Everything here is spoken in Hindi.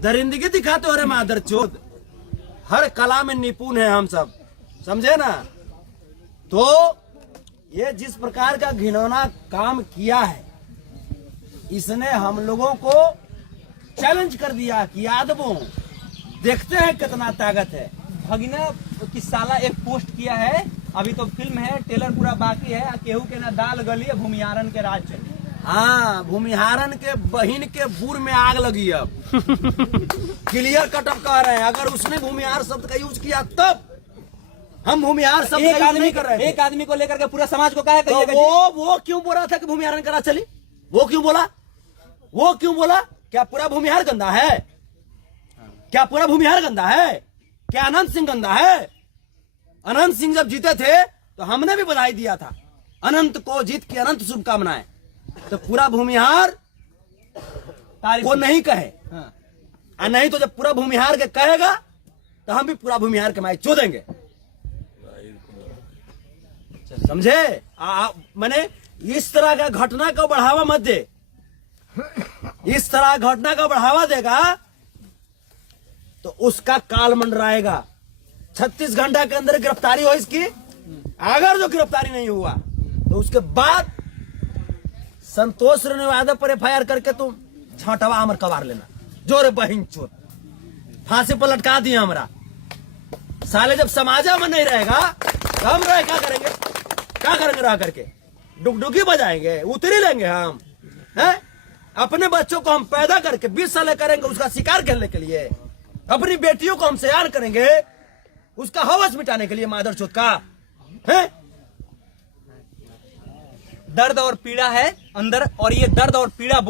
दरिंदगी दिखाते हो रे मादर चोद। हर कला में निपुण है हम सब, समझे ना। तो ये जिस प्रकार का घिनौना काम किया है, इसने हम लोगों को चैलेंज कर दिया कि यादवों देखते हैं कितना ताकत है। भगिना की साला एक पोस्ट किया है, अभी तो फिल्म है, ट्रेलर पूरा बाकी है। केहू के ना दाल गली है, भूमिहारन के राज चली। हाँ, भूमिहारन के बहिन के बुर में आग लगी। अब क्लियर कट ऑफ कह रहे हैं, अगर उसने भूमिहार शब्द का यूज किया तब हम भूमिहार शब्द का यूज नहीं कर रहे थे। एक आदमी को लेकर के पूरा समाज को कहे तो वो क्यों बोल रहा था कि भूमिहारन का राज चली? वो क्यों बोला? वो क्यों बोला? क्या पूरा भूमिहार गंदा है? क्या पूरा भूमिहार गंदा है? क्या अनंत सिंह गंदा है? अनंत सिंह जब जीते थे तो हमने भी बधाई दिया था, अनंत को जीत की अनंत शुभकामनाएं। तो पूरा भूमिहार को नहीं कहे, और नहीं तो जब पूरा भूमिहार के कहेगा तो हम भी पूरा भूमिहार के माई चोदेंगे, समझे? मैंने इस तरह का घटना को बढ़ावा मत दे। इस तरह घटना का बढ़ावा देगा तो उसका काल मंडराएगा। 36 घंटा के अंदर गिरफ्तारी हो इसकी। अगर जो गिरफ्तारी नहीं हुआ तो उसके बाद संतोष यादव पर FIR करके तुम छांटवा अमर कबार लेना। जोरे बहिन चोट फांसी पर लटका दिया हमरा साले। जब समाजा में नहीं रहेगा तो हम रहे क्या करेंगे? क्या करेंगे रह करके? डुगडुगी बजाएंगे, उतरी लेंगे हम हैं? अपने बच्चों को हम पैदा करके 20 साल करेंगे उसका शिकार खेलने के लिए। अपनी बेटियों को हम तैयार करेंगे उसका हवस मिटाने के लिए मादरचोद का है। दर्द और पीड़ा है अंदर, और ये दर्द और पीड़ा